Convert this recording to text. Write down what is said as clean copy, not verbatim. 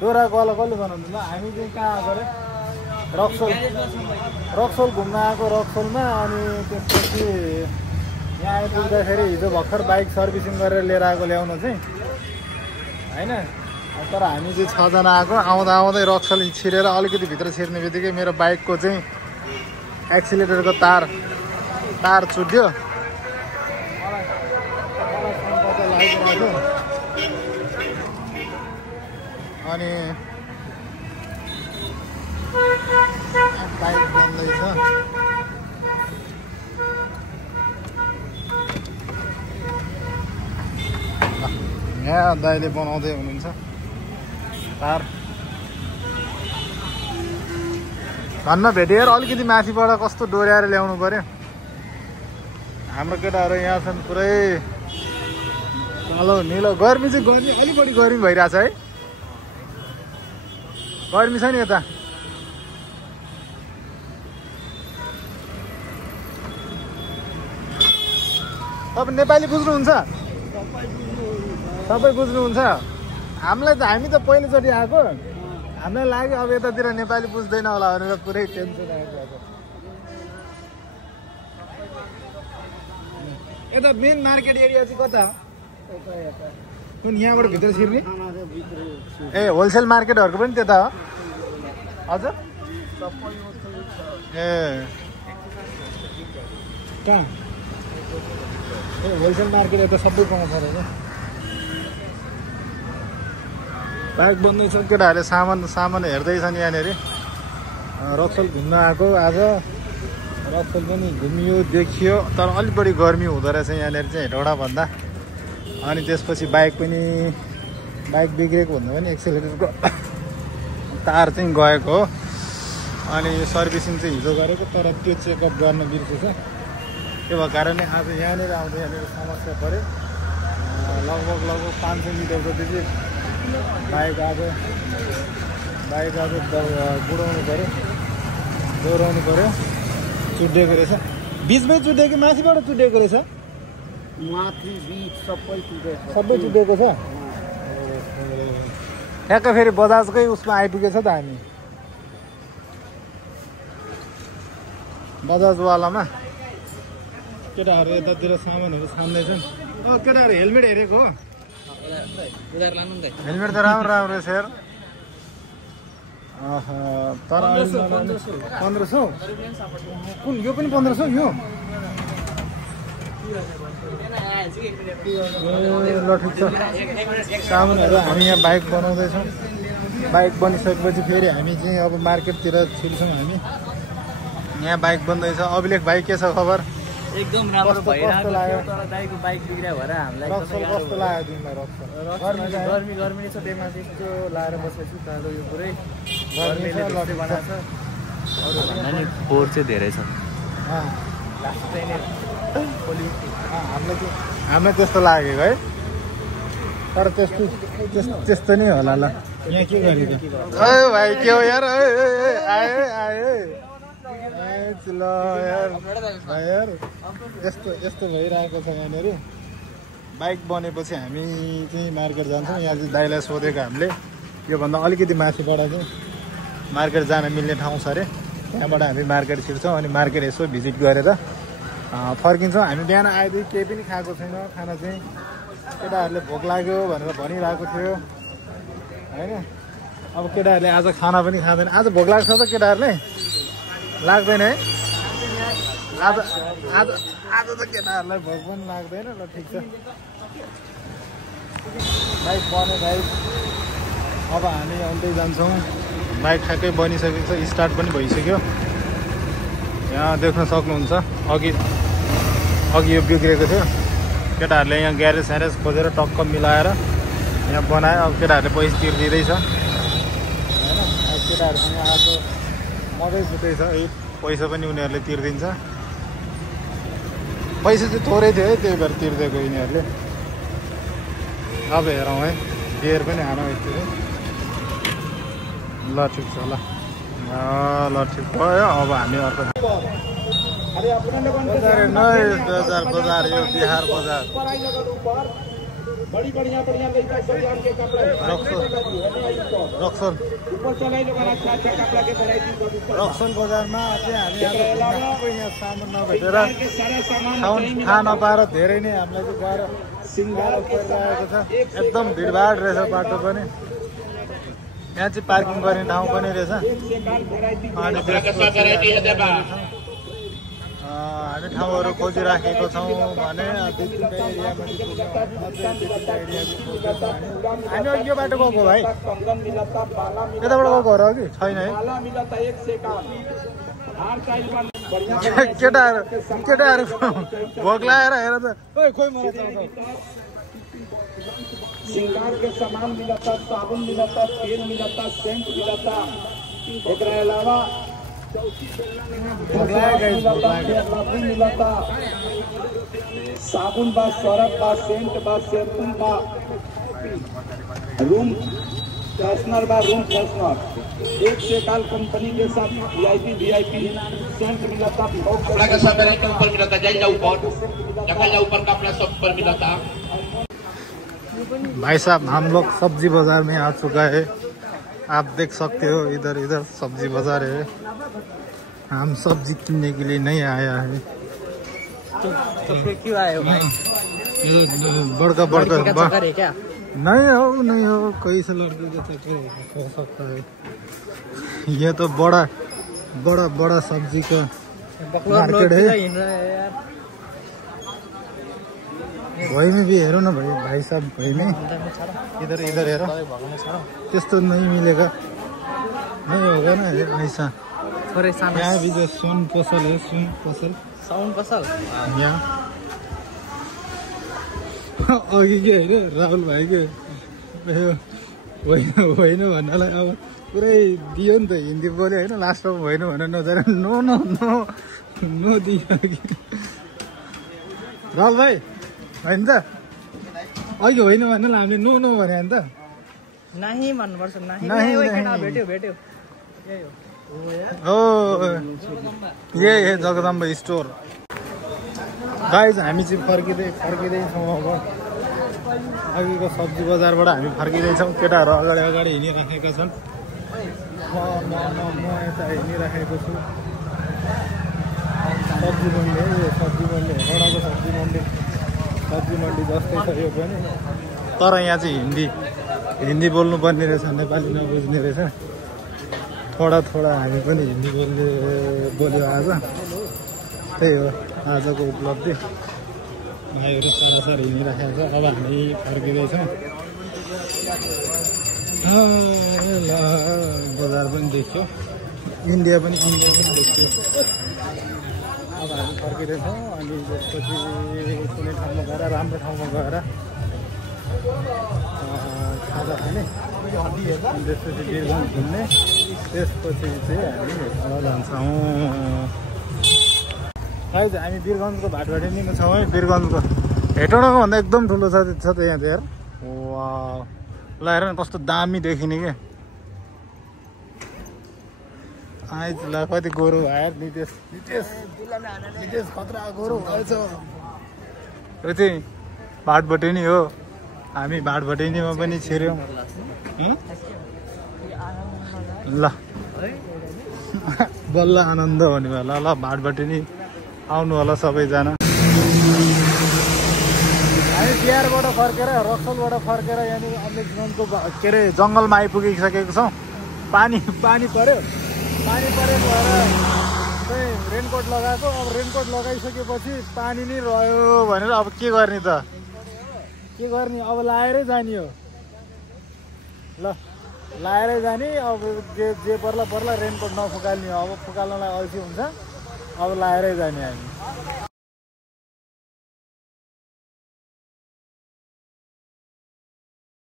डोराको वाला कसले बनाउँदैन हामी चाहिँ कहाँ आएको रे रक्सोल घुम्न आएको रक्सोलमा अनि त्यसपछि यहाँ आइपुग्दाखेरि हिजो भर्खर बाइक सर्भिसिङ गरेर लिएर आएको ल्याउनु चाहिँ होइन तर हामी चाहिँ 6 जना आएको आउँदा आउँदै रक्सोल छिरेर अलिकति भित्र छिर्ने बित्तिकै मेरो बाइकको चाहिँ एक्सिलेटरको तार चुट्यो अनि बाइक बन्दैछ यहाँ दाइले बनाउँदै हुनुहुन्छ तार धन्न भेटेर अलिकति माथिबाट कस्तो डोर्याएर ल्याउनु पर्यो हाम्रो केटाहरू यहाँ छन् पुरै कालो निलो गर्मी चाहिँ अलिक बढी गर्मी भइरहेछ है गर्मी छ नि यता तपाईँ नेपाली बुझ्नुहुन्छ सबै बुझ्नुहुन्छ हामीलाई त हामी त पहिलोचोटि आएको हामीलाई लाग्यो अब यतातिर नेपाली बुझ्दैन होला भनेर पुरै टेन्सन आइरहेको यता मेन मार्केट एरिया चाहिँ कता कुन यहाँबाट भित्र छिर्ने ए होलसेल मार्केटहरूको पनि त्यता हो हजुर ए कहाँ ए होलसेल मार्केट यता सबै पाउँछ रहेछ बाइक बन्दैछ केटाहरूले सामान हेर्दैछन् यहाँनिर रक्सोल घुम्न आएको आज रक्सोल पनि घुमियो देखियो तर अलिक बढी गर्मी हुँदो रहेछ यहाँनिर चाहिँ हेटौँडा भन्दा अनि त्यसपछि बाइक बिग्रेको भन्दा पनि एक्सिलेटरको तार चाहिँ गएको हो अनि यो सर्भिसिङ चाहिँ हिजो गरेको तर त्यो चेकअप गर्न बिर्सेछ त्यो भएको कारणले आज यहाँनिर आउँदा यहाँनिर समस्या पऱ्यो लगभग 500 मिटर जति चाहिँ बाइक आज बुढाउनु पऱ्यो दोहोऱ्याउनु पऱ्यो चुडिएको रहेछ बिचमै चुडिएको माथिबाट चुडिएको रहेछ माथि बिच सबै चुडिएको छ ठ्याक्क फेरि बजाजकै उसमा आइपुगेछ त हामी बजाजवालामा केटाहरू यतातिर सामानहरू छान्दैछन् केटाहरू हेलमेट हेरेको हो हेलमेट त राम्रो छ यार तर 1500 कुन यो पनि 1500 यो ल ठिक छ सामानहरू हामी यहाँ बाइक बनाउँदैछौँ बाइक बनिसकेपछि फेरि हामी चाहिँ अब मार्केटतिर छिर्छौँ हामी यहाँ बाइक बन्दैछ अभिलेख भाइ के छ खबर एकदम राम्रो भइरहेको थियो तर दाइको बाइक बिग्रियो भएर हामीलाई कस्तो लाग्यो तिमीलाई गर्मी छ बेमा त्यस्तो लाएर बसेछु कालो यो पुरै गर्मीले बनाएको छ अरू भन्दा नि फोहोर चाहिँ धेरै छ हामीलाई त्यस्तो लागेको है तर त्यस्तो नै होला ल यहाँ के गरेको भाइ के हो यार आए ल यार यस्तो भइरहेको छ यहाँनिर बाइक बनेपछि हामी चाहिँ मार्केट जान्छौँ यहाँ चाहिँ दाइलाई सोधेको हामीले योभन्दा अलिकति माथिबाट चाहिँ मार्केट जान मिल्ने ठाउँ छ अरे त्यहाँबाट हामी मार्केट छिर्छौँ अनि मार्केट यसो भिजिट गरेर फर्किन्छौँ हामी बिहान आएदेखि केही पनि खाएको छैन खाना चाहिँ केटाहरूले भोक लाग्यो भनेर भनिरहेको थियो होइन अब केटाहरूले आज खाना पनि खाँदैन आज भोक लाग्छ त केटाहरूले लाग्दैन है आज त केटाहरूलाई भोक पनि लाग्दैन ल ठिक छ बाइक बन्यो बाइक अब हामी आउँदै जान्छौँ बाइक ठ्याक्कै बनिसकेको छ स्टार्ट पनि भइसक्यो यहाँ देख्न सक्नुहुन्छ अघि यो बिग्रेको थियो केटाहरूले यहाँ ग्यारेज खोजेर टक्क मिलाएर यहाँ बनायो अब केटाहरूले पैसा तिर्दिँदैछ होइन अब केटाहरूसँग आज मजै छुट्टै छ पैसा पनि उनीहरूले तिर्दिन्छ पैसा चाहिँ थोरै थियो है त्यही भएर तिर्दिएको यिनीहरूले अब हेरौँ है बियर पनि हानौँ यस्तो ल ठिक छ ल ठिक भयो अब हामी अर्को बजार यो बिहार बजार बड़ी बढ़िया बढ़िया लड़का सजान के कपड़ा रक्सन ऊपर चलाई लोग अच्छा अच्छा कपड़ा के वैरायटी रक्सन बजारमा चाहिँ हामी यहाँ सामान नभेटेर के सारा सामान थाहा नपाएर धेरै नै हामीलाई चाहिँ गएर सिङ्गार परिरहेको छ। एकदम भिडभाड रहेछ बाटो पनि। यहाँ चाहिँ पार्किङ गर्ने ठाउँ पनि रहेछ। अनि हामी ठाउँहरू खोजिराखेको छौँ भने हामी अघि यो बाटो गएको भाइ यताबाट गएको हो र कि छैन है? केटाहरू भोक लागेर हेर त खोइ मलाई श्रृंगार के सामान मिलता, साबुन मिलता, तेल मिलता, सेंट मिलता, एकरा अलावा मिलता साबुन बा, सरफ बा, सेंट बा, शैम्पू बा, रूम फ्रेशनर बा, रूम फ्रेशनर एक से काल कंपनी के साथ वीआईपी सेंट मिलता, कपड़ा का सब वेराइटी ऊपर मिलता, जाइए ऊपर कपड़ा सब ऊपर मिलता। भाई साहब हम लोग सब्जी बाजार में आ चुका है। आप देख सकते हो इधर इधर सब्जी बाजार है। हम सब्जी किनने के लिए नहीं आया है। तो फिर क्यों आए हो भाई? बड़का चक्कर है क्या? नहीं हो कई से लड़के के चक्कर हो सकता है। ये तो बड़ा सब्जी का मार्केट है। वही में भी हेरो ना भाई साहब, वही में इधर हेरो त्यस्तो नहीं मिलेगा, नहीं होगा ना ऐसा। यहाँ भी जो सुन पसल है, साउन पसल यहाँ अघि के होइन राहुल भाइ के होइन भन्नलाई अब पुरै दियो नि त हिन्दी बोल्यो होइन, लास्टमा होइन भनेर नजाएर नो दियो कि राहुल भाइ होइन त अघि होइन भन्नु हामीले नो भने नि त नहीं भन्नुपर्छ। भेट्यो हो ये है जगदम्बा स्टोर। गाइज हामी चाहिँ फर्किँदैछौँ। अब अघिको सब्जी बजारबाट हामी फर्किँदैछौँ। केटाहरू अगाडि हिँडिराखेका छन्। म यता हिँडिराखेको छु। सब्जी मन्डी हेरौँडाको सब्जी मन्डी जस्तै छ यो पनि, तर यहाँ चाहिँ हिन्दी बोल्नुपर्ने रहेछ, नेपाली नबुझ्ने रहेछ। थोडा हामी पनि हिन्दी बोल्यो आज। त्यही हो आजको उपलब्धि। भाइहरू सरासर हिँडिराखेको छ। अब हामी फर्किँदैछौँ। ल बजार पनि देखियो, इन्डिया पनि देखियो। अब हामी फर्किँदैछौँ। अनि त्यसपछि कुनै ठाउँमा गएर राम्रो ठाउँमा गएर खाजा खाने, त्यसपछि बिरगञ्ज घुम्ने, त्यसपछि चाहिँ हामी भेटमा जान्छौँ। गाइज हामी बिरगञ्जको भाटभाटेनीमा छौँ है। बिरगञ्जको हेटौँडाको भन्दा एकदम ठुलो छ त यहाँ चाहिँ यार। वाह ल हेर न कस्तो दामी देखिने क्या। आइज ल कति गोरु आयो नितेश खतरा गोरु भएछ। यो चाहिँ भाटभटेनी हो। हामी भाटभटेनीमा पनि छिर्यौँ। ल बल्ल आनन्द हुने भयो। ल भाटभटेनी आउनु होला सबैजना। हामी बिहारबाट फर्केर रक्सलबाट फर्केर यहाँनिर अम्बेडकरको के अरे जङ्गलमा आइपुगिसकेको छौँ। पानी पऱ्यो। पानी परेको भएर चाहिँ रेनकोट लगाएको। अब रेनकोट लगाइसकेपछि पानी नै रह्यो भनेर अब के गर्ने त? अब लाएरै जाने हो। ल लाएरै जाने। अब जे पर्ला रेनकोट नफुकाल्ने हो। अब फुकाल्नलाई अल्छी हुन्छ। अब लाएरै जाने हामी।